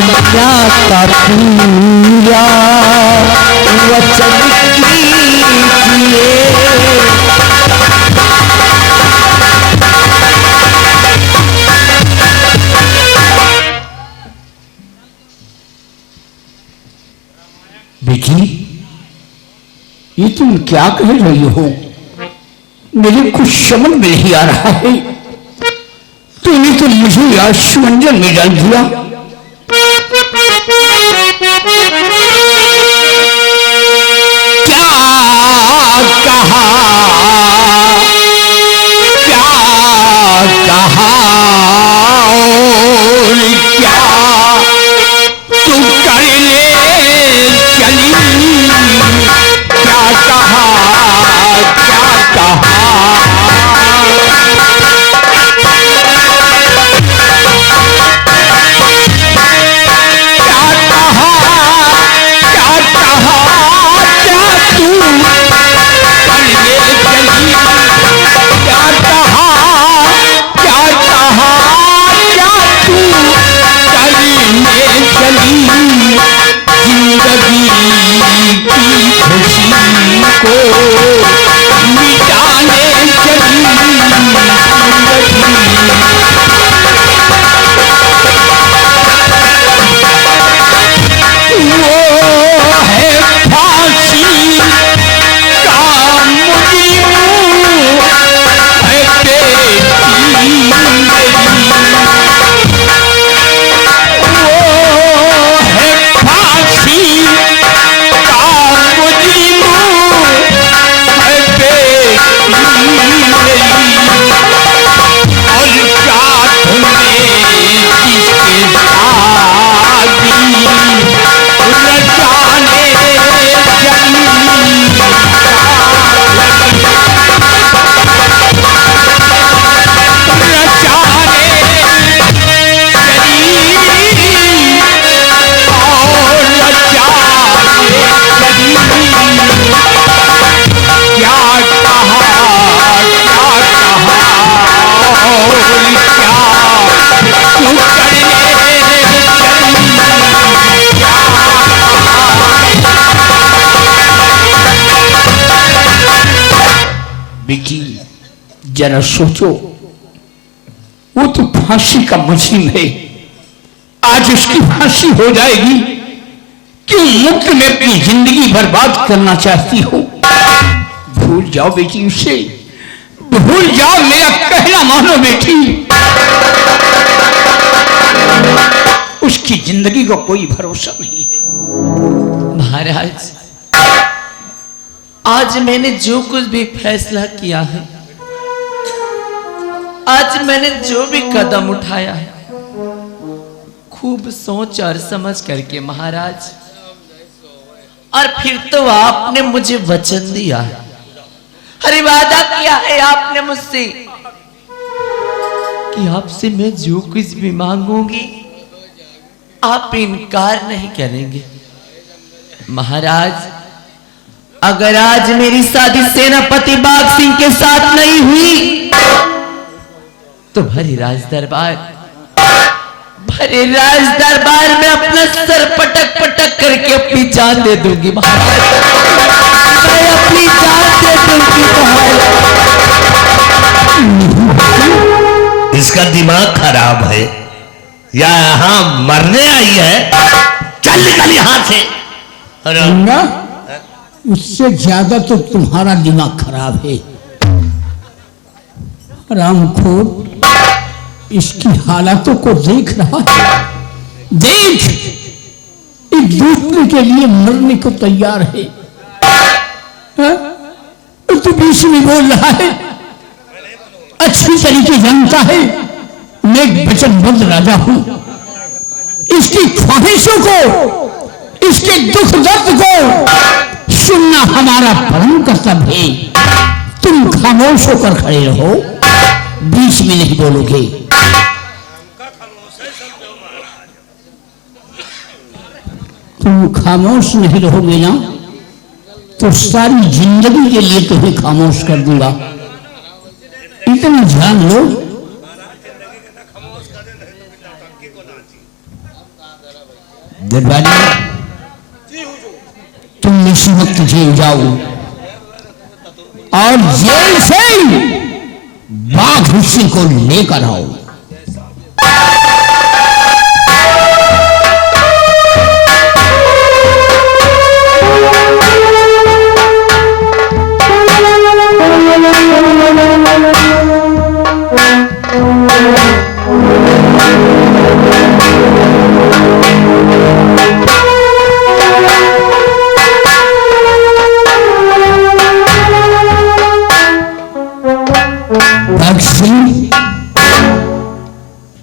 कन्या का पूरा वचन कीजिए। बेटी, ये तुम क्या कह रही हो? मेरे कुछ समझ में नहीं आ रहा है। तूने तो मुझे आश्वंजन में डाल दिया। क्या कहा, क्या कहा और क्या तू करने चली? क्या कहा, क्या कहा? जरा सोचो, वो तो फांसी का मुजरिम है। आज उसकी फांसी हो जाएगी। क्यों मुफ्त में अपनी जिंदगी बर्बाद करना चाहती हो? भूल जाओ बेटी उसे, भूल जाओ। मेरा कहना मानो बेटी। उसकी जिंदगी का कोई भरोसा नहीं है। महाराज, आज मैंने जो कुछ भी फैसला किया है, आज मैंने जो भी कदम उठाया है, खूब सोच और समझ करके महाराज। और फिर तो आपने मुझे वचन दिया है, अरे वादा किया है आपने मुझसे कि आपसे मैं जो कुछ भी मांगूंगी आप इनकार नहीं करेंगे। महाराज, अगर आज मेरी शादी सेनापति बाघ सिंह के साथ नहीं हुई तो भरे राज दरबार में अपना सर पटक पटक करके अपनी जान दे दूंगी महाराज। मैं अपनी जान दे दूंगी महाराज। इसका दिमाग खराब है या यहाँ मरने आई है? चल निकल यहाँ से। ना, उससे ज्यादा तो तुम्हारा दिमाग खराब है। रामखोर, इसकी हालातों को देख रहा है। देख, एक दूसरे के लिए मरने को तैयार है। तू बीच में बोल रहा है। अच्छी तरीके जानता है मैं एक वचनबद्ध राजा हूं। इसकी ख्वाहिशों को, इसके दुख दर्द को सुनना हमारा परम कर्तव्य है। तुम खामोश होकर खड़े रहो, बीच में नहीं बोलोगे। तुम खामोश नहीं रहोगे ना तो सारी जिंदगी के लिए तुम्हें खामोश कर दूंगा। इतना ध्यान लो। दरबारी तुम इसी वक्त जेल जाओ और जेल से बाघ ऋषि को लेकर आओ।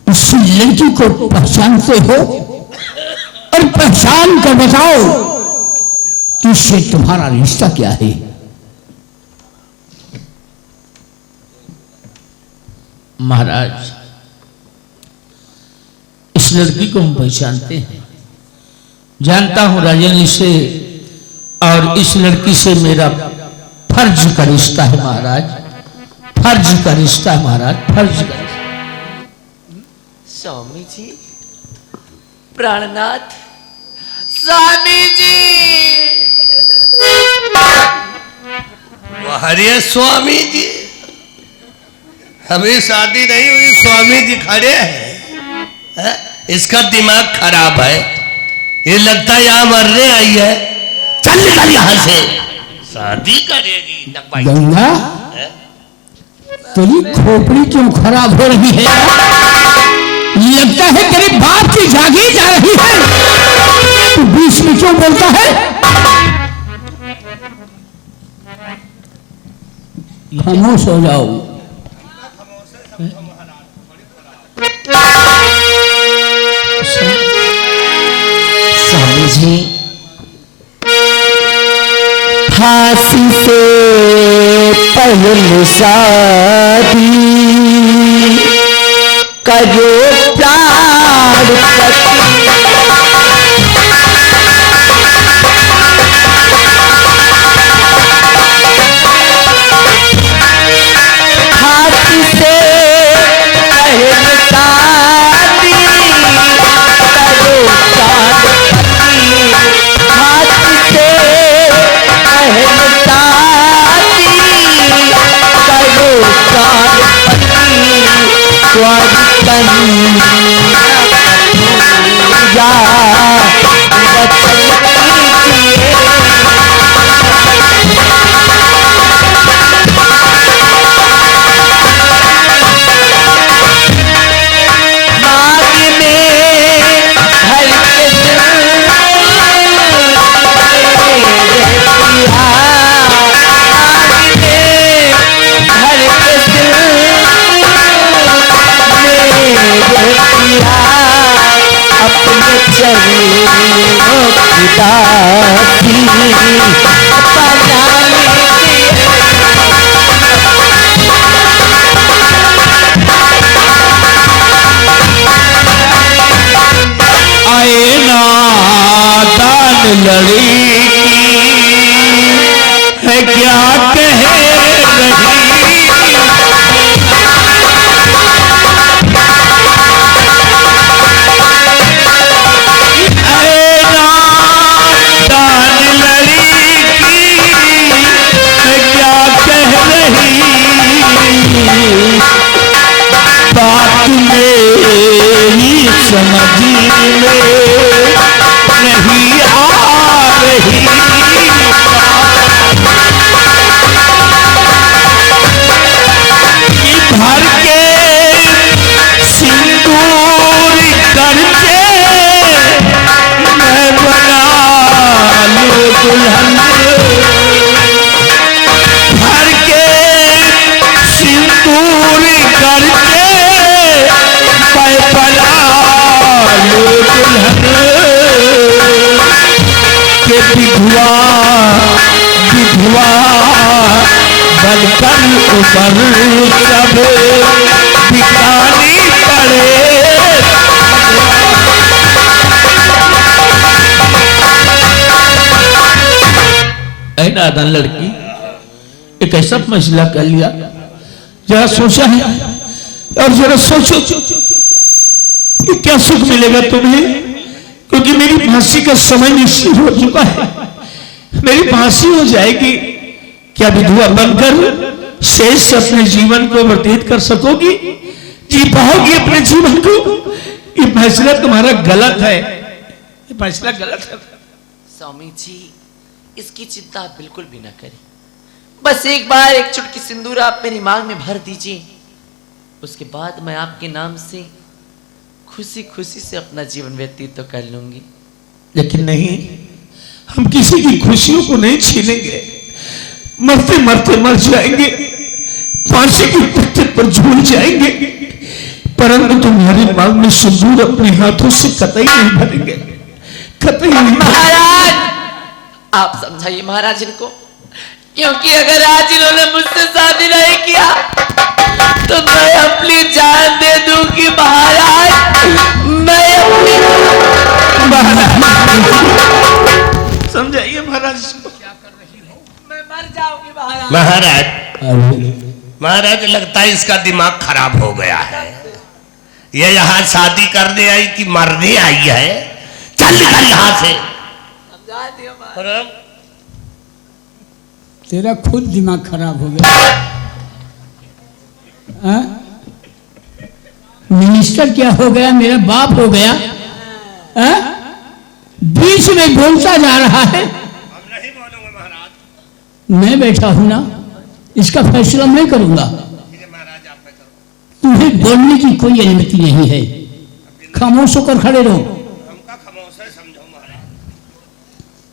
इस लड़की को पहचानते हो और पहचान कर बताओ कि इससे तुम्हारा रिश्ता क्या है। महाराज, इस लड़की को हम पहचानते हैं, जानता हूं राजन इसे, और इस लड़की से मेरा फर्ज का रिश्ता है महाराज, फर्ज का रिश्ता है महाराज, फर्ज का रिश्ता। स्वामी जी, प्राणनाथ, स्वामी जी। अरे स्वामी जी, हमें शादी नहीं हुई, स्वामी जी खड़े हैं। इसका दिमाग खराब है, ये लगता है यहां मरने आई है। चल निकल यहां से, शादी करेगी गंगा, तेरी खोपड़ी क्यों खराब हो रही है? लगता है तेरे बाप की जागीर जा रही है, तू बीच में क्यों बोलता है? खामोश हो जाओ। स्वामी जी, फांसी से पहले शादी करो प्राण फांसी से पहले शादी करो प्राण फांसी से पहले शादी करो प्राण बनकर ऊपर सब दिखानी पड़े। ऐ नादान लड़की, एक ऐसा फैसला कर लिया, जरा सोचा है और जरा सोचो कि क्या सुख मिलेगा तुम्हें, क्योंकि मेरी फांसी का समय निश्चित हो चुका है। मेरी फांसी हो जाएगी, क्या विधवा बनकर शेष अपने जीवन को व्यतीत कर सकोगी? जी पाओगी अपने जीवन को? ये फैसला तुम्हारा गलत है, ये फैसला गलत है। स्वामी जी, इसकी चिंता आप बिल्कुल भी ना करें। बस एक बार एक चुटकी सिंदूर आप मेरी मांग में भर दीजिए, उसके बाद मैं आपके नाम से खुशी खुशी से अपना जीवन व्यतीत तो कर लूंगी। लेकिन नहीं, हम किसी की खुशियों को नहीं छीनेंगे। मरते मरते मर जाएंगे, फांसी की पत्ते पर झूल जाएंगे, परंतु तुम्हारी मांग में सिंदूर अपने हाथों से कतई नहीं भरेंगे, कतई नहीं। महाराज, आप समझाइए महाराज इनको, क्योंकि अगर आज इन्होंने मुझसे शादी नहीं किया तो मैं अपनी जान दे दूंगी महाराज। मैं अपनी समझाइए महाराज को। मैं मर जाऊंगी महाराज। महाराज लगता है इसका दिमाग खराब हो गया है। ये यहाँ शादी करने आई कि मरने आई है? चल निकल यहाँ से। समझा दियो महाराज। तेरा खुद दिमाग खराब हो गया। मिनिस्टर क्या हो गया, मेरा बाप हो गया। बीच में बोलता जा रहा है। हम नहीं बोलूंगे महाराज। मैं बैठा हूं ना, इसका फैसला मैं करूंगा। महाराज आप करो। तुम्हें बोलने की कोई अनुमति नहीं है, खामोश होकर खड़े रहो। हमका खामोश है समझो महाराज।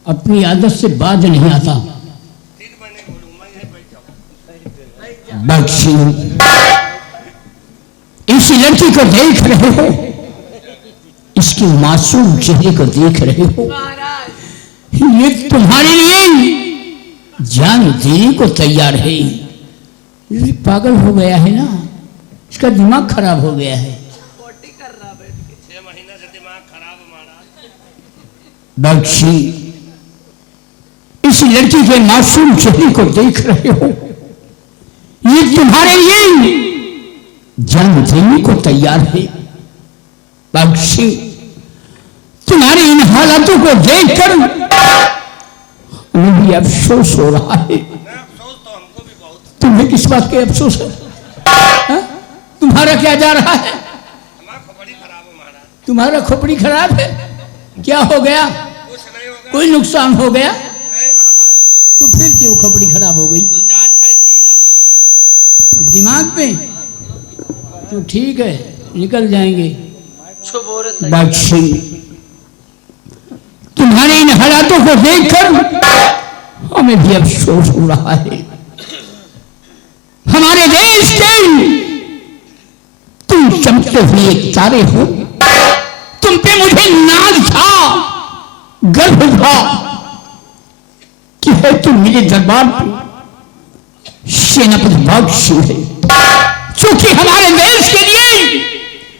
अपनी आदत से बाज नहीं आता। ठीक, मैं नहीं बोलूंगा, यहीं बैठ जाओ। बख्शी, इस लड़की को देख रहे हो, इसके मासूम चेहरे को देख रहे हो, ये तुम्हारे लिए जान देने को तैयार है। ये पागल हो गया है ना, इसका दिमाग खराब हो गया है। 6 महीने से दिमाग खराब महाराज। बख्शी, इस लड़की के मासूम चेहरे को देख रहे हो, ये तुम्हारे लिए जान देने को तैयार है। बख्शी, तुम्हारे इन हालातों को देखकर मुझे अफसोस हो रहा है। अफसोस तो हमको भी बहुत। तुम्हें किस बात के अफसोस है? हा? तुम्हारा क्या जा रहा है? हमारा खोपड़ी खराब है महाराज। तुम्हारा खोपड़ी खराब है? क्या हो गया? कुछ नहीं होगा। कोई नुकसान हो गया? नहीं महाराज। तो फिर क्यों खोपड़ी खराब हो गई? तो जान ठाई कीड़ा पड़ गया दिमाग पे तो ठीक है, निकल जाएंगे। बख्शी, तुम्हारे इन हालातों को देखकर हमें भी अफसोस हो रहा है। हमारे देश के तुम चमकते हुए तारे हो, तुम पे मुझे नाज था, गर्व था कि है तुम मेरे दरबार पे सेनापति बख्शी है, क्योंकि हमारे देश के लिए,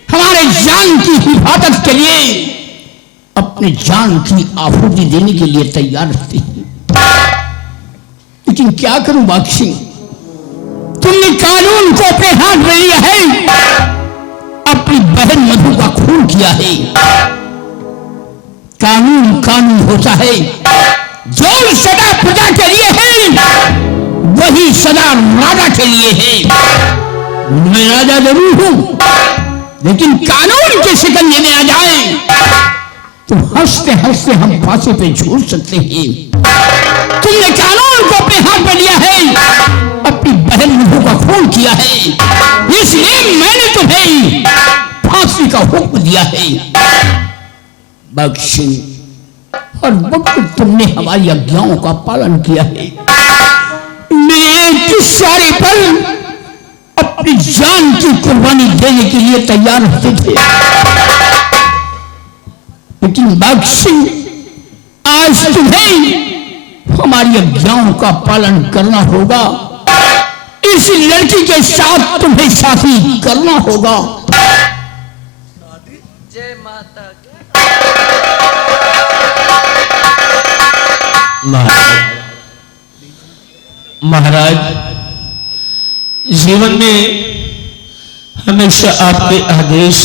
हमारे जान की हिफाजत के लिए अपने जान की आहुति देने के लिए तैयार रहते हैं। लेकिन क्या करूं बख्शी, तुमने कानून को अपने हाथ में लिया है, अपनी बहन मधु का खून किया है। कानून कानून होता है, जो सदा प्रजा के लिए है वही सदा राजा के लिए है। मैं राजा जरूर हूं, लेकिन कानून के शिकंजे में आ जाए तो हंसते हंसते हम फांसी पे झूल सकते हैं। तुमने कानून को अपने हाथ में लिया है, अपनी बहन मधु का खून किया है, इसलिए मैंने तुम्हें फांसी का हुक्म दिया है। बख्शी, हर वक्त तुमने हमारी आज्ञाओं का पालन किया है। मेरे सारे पल अपनी जान की कुर्बानी देने के लिए तैयार रहते थे, लेकिन बख्शी, आज तुम्हें हमारी आज्ञाओं का पालन करना होगा। इस लड़की के साथ तुम्हें शादी करना होगा। जय माता। महाराज, जीवन में हमेशा आपके आदेश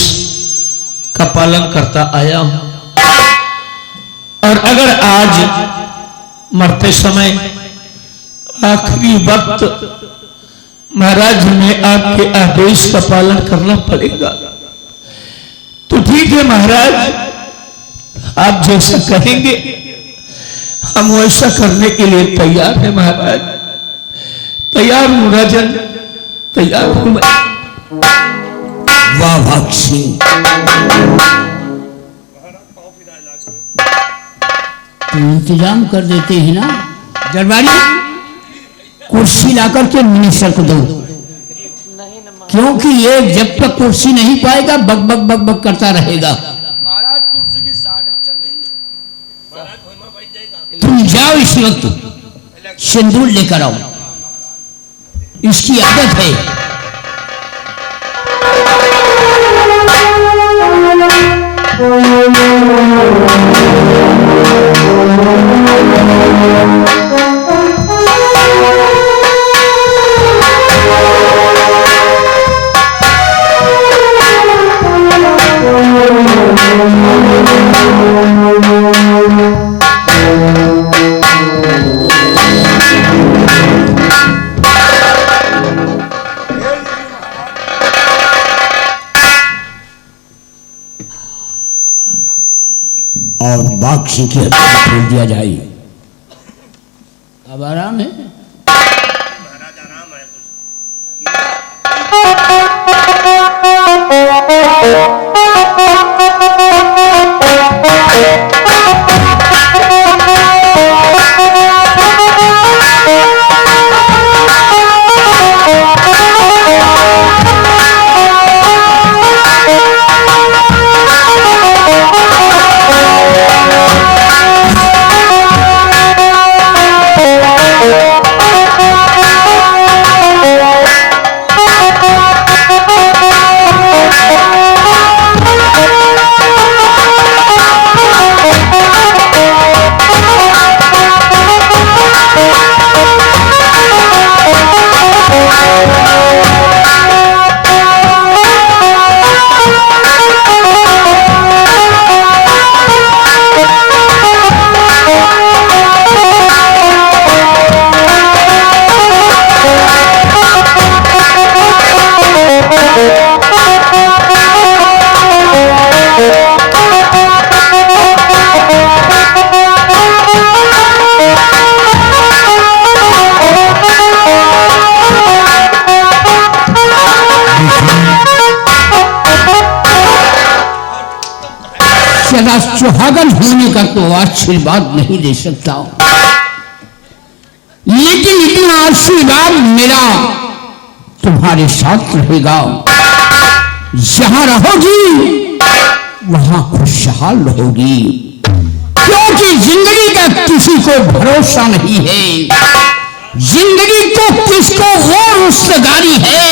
का पालन करता आया हूं। और अगर आज मरते समय आखिरी वक्त महाराज में आपके आदेश का पालन करना पड़ेगा तो ठीक है महाराज, आप जैसा कहेंगे हम वैसा करने के लिए तैयार हैं महाराज। तैयार हूं राजन, तैयार हूं मैं। वाह भाग सिंह, तो इंतजाम कर देते हैं ना दरबारी, कुर्सी लाकर के मिनिस्टर को दो, क्योंकि ये जब तक कुर्सी नहीं पाएगा बक बक बक बक करता रहेगा। तुम जाओ इस वक्त सिंदूर लेकर आओ, इसकी आदत है। और बाक्षी की हत्या खोल दिया जाए। अब आराम है। सुहागन होने का तो आशीर्वाद नहीं दे सकता, लेकिन इतना आशीर्वाद मेरा तुम्हारे साथ रहेगा। जहां रहोगी वहां खुशहाल रहोगी, क्योंकि जिंदगी का किसी को भरोसा नहीं है। जिंदगी को किसको वो रुस्तगारी है।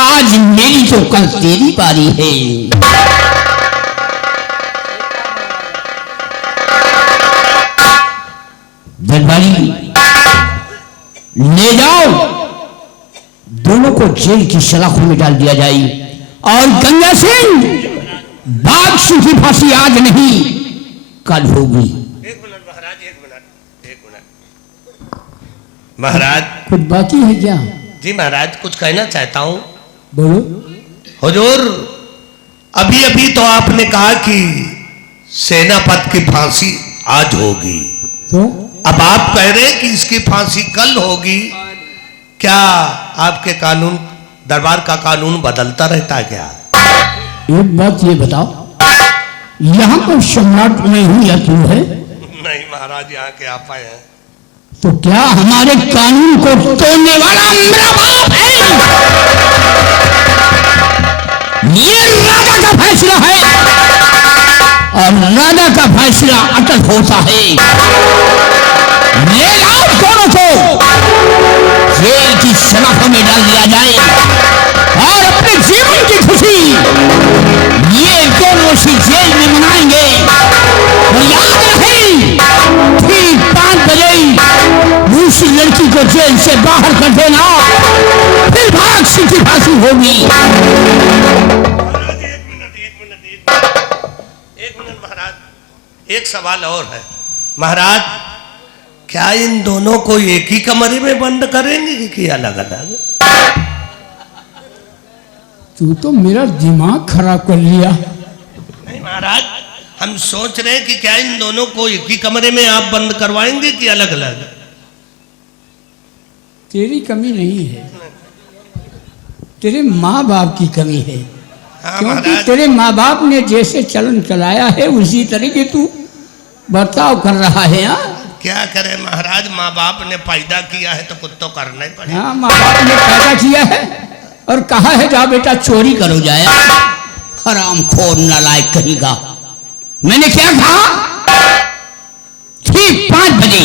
आज मेरी तो कल तेरी बारी है। दरबारी ले जाओ, दोनों को जेल की सलाखों में डाल दिया जाए। और गंगा सिंह, बादशाह की फांसी आज नहीं कल होगी। एक मिनट महाराज, एक मिनट। महाराज कुछ बाकी है क्या? जी महाराज, कुछ कहना चाहता हूँ। बोलो। हुजूर, अभी अभी तो आपने कहा कि सेनापति की फांसी आज होगी, तो अब आप कह रहे हैं कि इसकी फांसी कल होगी। क्या आपके कानून, दरबार का कानून बदलता रहता है क्या? एक बात ये बताओ, यहाँ पर सम्राट मैं हूं या तू है? नहीं महाराज, यहाँ के आप आए हैं। तो क्या हमारे कानून को तोड़ने वाला मेरा बाप है? ये राजा का फैसला है और राजा का फैसला अटल होता है। ले जाओ दोनों को, जेल की सलाखों में डाल दिया जाए और अपने जीवन की खुशी ये दोनों सी जेल में मनाएंगे। और याद रहे, ठीक 5 बजे उसी लड़की को जेल से बाहर कर देना, फिर भाग सिंह की फांसी होगी। एक मिनट महाराज, एक सवाल और है महाराज, क्या इन दोनों को एक ही कमरे में बंद करेंगे कि अलग अलग? तू तो मेरा दिमाग खराब कर लिया। नहीं महाराज, हम सोच रहे हैं कि क्या इन दोनों को एक ही कमरे में आप बंद करवाएंगे कि अलग अलग? तेरी कमी नहीं है, तेरे माँ बाप की कमी है। हाँ क्योंकि महाराज, तेरे माँ बाप ने जैसे चलन चलाया है उसी तरीके तू बर्ताव कर रहा है। हाँ क्या करे महाराज, माँ बाप ने पैदा किया है तो कुछ तो करना ही पड़ेगा। हाँ, माँ बाप ने पैदा किया है और कहा है जाओ बेटा चोरी करो जाए। हरामखोर नालायक कहेगा। मैंने क्या कहा? ठीक 5 बजे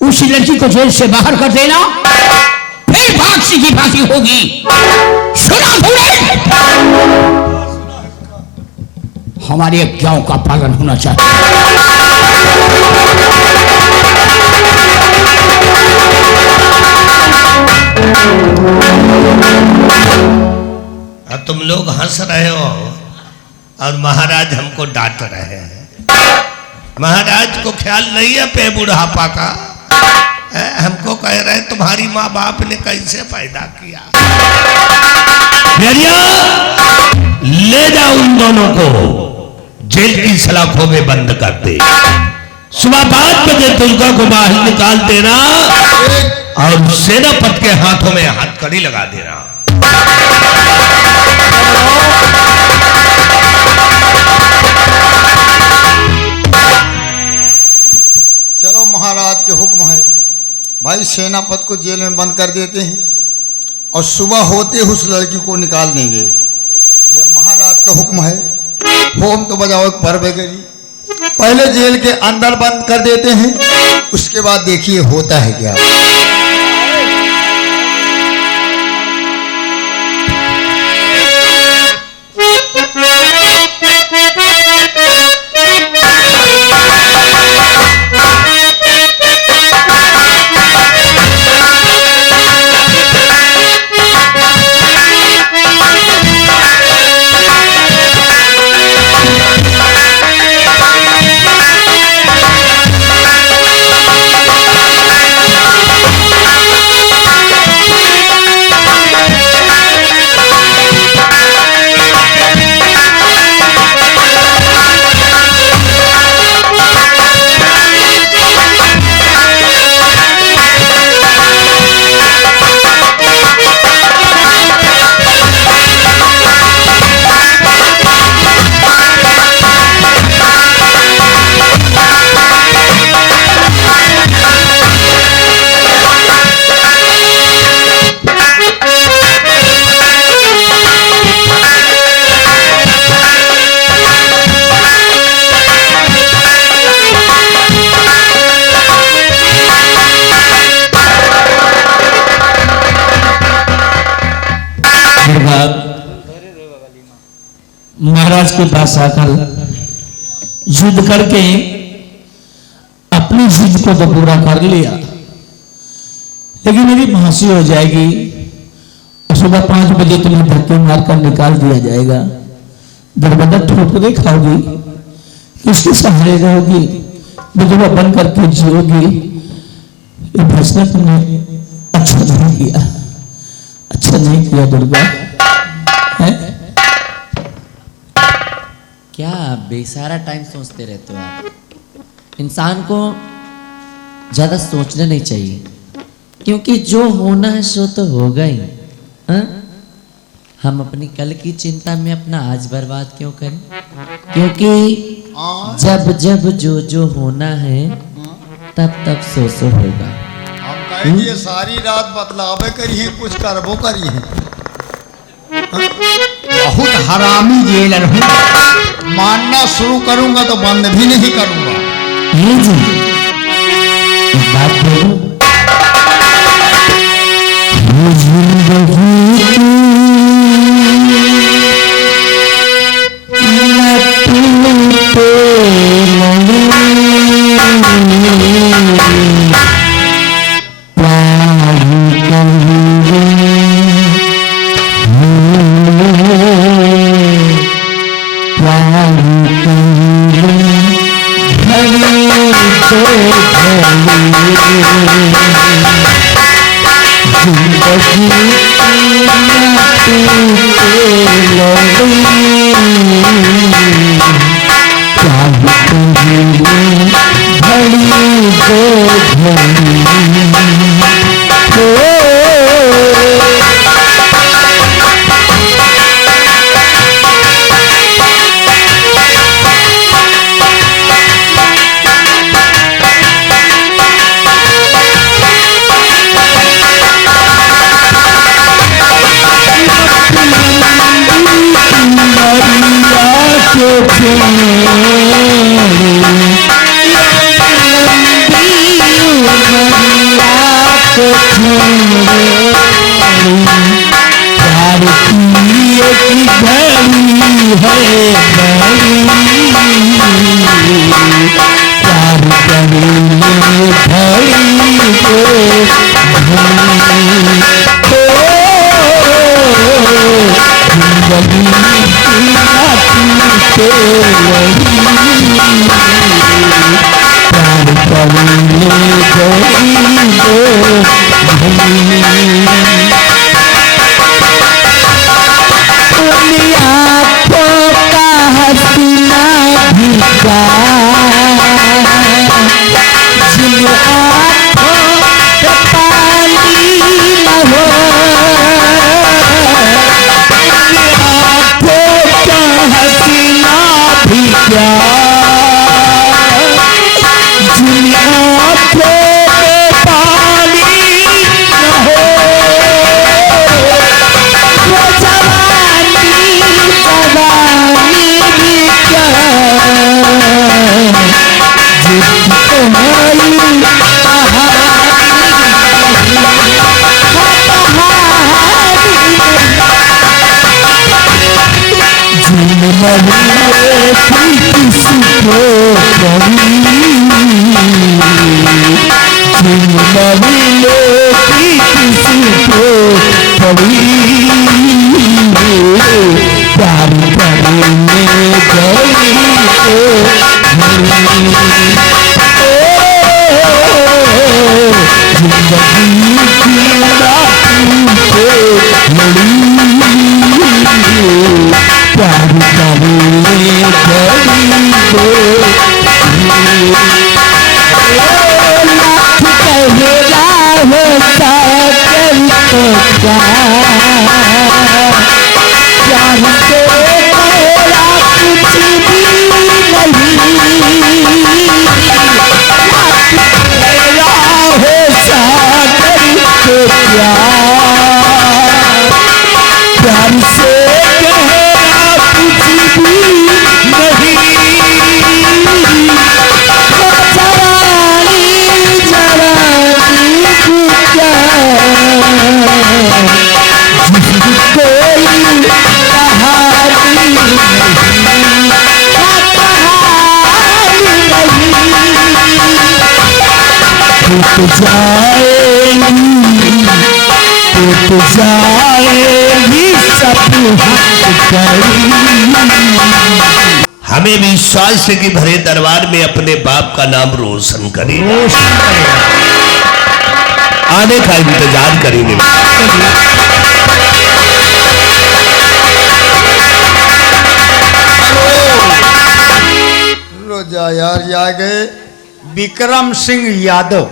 उस लड़की को जेल से बाहर कर देना, फिर फांसी की फांसी होगी। सुना तुमने? हमारी आज्ञाओं का पालन होना चाहिए। तुम लोग हंस रहे हो और महाराज हमको डांट रहे हैं। महाराज को ख्याल नहीं है पे बुढ़ापा का। हमको कह रहे हैं तुम्हारी माँ बाप ने कैसे पैदा किया। ले जाओ उन दोनों को जेल की सलाखों में बंद कर दे। सुबह 5 बजे दुर्गा को बाहर निकाल देना और सेनापति के हाथों में हथकड़ी लगा देना। चलो महाराज के हुक्म है भाई, सेनापति को जेल में बंद कर देते हैं और सुबह होते उस लड़की को निकाल देंगे। यह महाराज का हुक्म है। होम तो बजाओ एक पर बेगरी। पहले जेल के अंदर बंद कर देते हैं, उसके बाद देखिए होता है क्या। महाराज के पास आकर युद्ध करके अपनी जिद को तो पूरा कर लिया, लेकिन मेरी फांसी हो जाएगी और सुबह 5 बजे तुम्हें धक्के मारकर निकाल दिया जाएगा। दरवाजा ठोकरे खाओगी, किसके सहारे रहोगी, विधवा बन करके जियोगी। ये फैसला तुमने अच्छा नहीं किया, अच्छा नहीं किया दुर्गा। है क्या बेसारा टाइम सोचते रहते हो आप। इंसान को ज्यादा सोचना नहीं चाहिए, क्योंकि जो होना है सो तो होगा ही। हम अपनी कल की चिंता में अपना आज बर्बाद क्यों करें, क्योंकि जब जब जो होना है तब तब सो होगा। हम कहेंगे सारी रात बतलावे करिए, कुछ करबो करिए। बहुत हरामी जेलर हूँ। मानना शुरू करूंगा तो बंद भी नहीं करूंगा। ये जी एक बात बोलो, जिंदगी भड़ी दो घड़ी हमें विश्वास है कि भरे दरबार में अपने बाप का नाम रोशन करेगा। आने का इंतजार करेंगे। रोजा यार ये आ गए विक्रम सिंह यादव,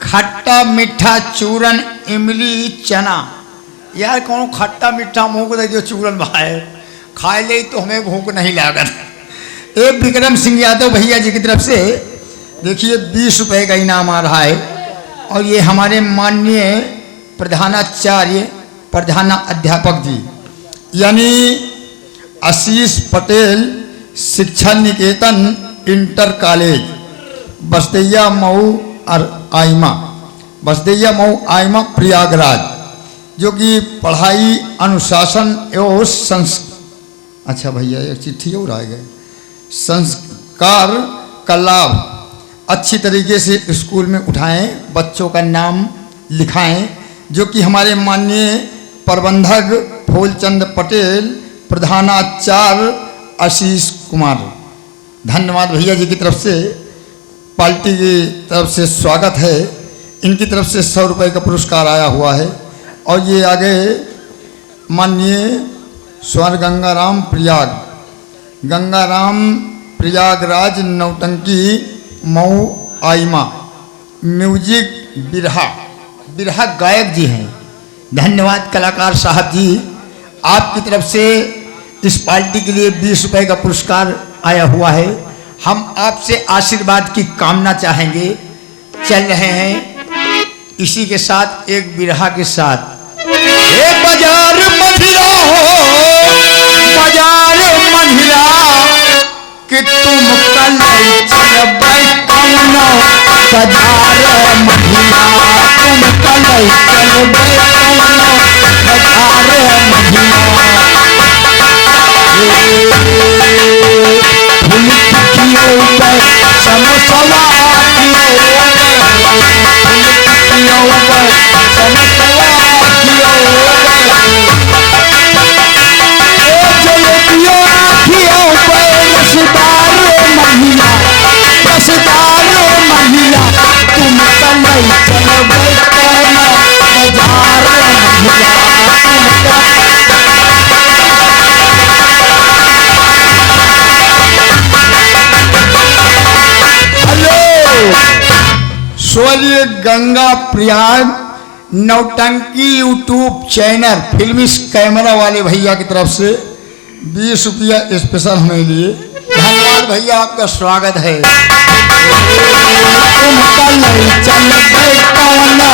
खट्टा मीठा चूरन इमली चना। यार कौन खट्टा मीठा मुंह को दे जो चूरन भाई खाए ले तो हमें भूख नहीं लागत। एक विक्रम सिंह यादव भैया जी की तरफ से देखिए 20 रुपए का इनाम आ रहा है। और ये हमारे माननीय प्रधानाचार्य प्रधान अध्यापक जी यानी आशीष पटेल शिक्षा निकेतन इंटर कॉलेज बसदैया मऊ और आइमा, बसदैया मऊ आइमा प्रयागराज, जो कि पढ़ाई अनुशासन एवं अच्छा भैया एक चिट्ठी और आ गए संस्कार का लाभ अच्छी तरीके से स्कूल में उठाएं, बच्चों का नाम लिखाएं, जो कि हमारे माननीय प्रबंधक फूलचंद पटेल, प्रधानाचार्य आशीष कुमार। धन्यवाद भैया जी की तरफ से पार्टी की तरफ से स्वागत है। इनकी तरफ से 100 रुपये का पुरस्कार आया हुआ है। और ये आगे माननीय स्वर गंगाराम प्रयागराज नौटंकी मऊ आइमा म्यूजिक बिरहा गायक जी हैं। धन्यवाद कलाकार साहब जी, आपकी तरफ से इस पार्टी के लिए 20 रुपये का पुरस्कार आया हुआ है। हम आपसे आशीर्वाद की कामना चाहेंगे। चल रहे हैं इसी के साथ एक बिरहा के साथ। बाजार मंझिला हो, बाजार मंझिला कि तुम कल चलबै कौनो, बाजार मंझिला तुम कल चलबै कौनो, बाजार मंझिला फूल खियो पर समसवा खियो, फूल खियो पर समसवा खियो, जलेबियो खियो पर रसदार महिला, रसदार महिला तुम कल चलबै कौनो, बाजार महिला स्वर्गीय गंगा प्रयाग नौटंकी यूट्यूब चैनल फिल्मी कैमरा वाले भैया की तरफ से 20 रुपया स्पेशल हमें लिए। धन्यवाद भैया, आपका स्वागत है। तुम कल चलबै कौनो,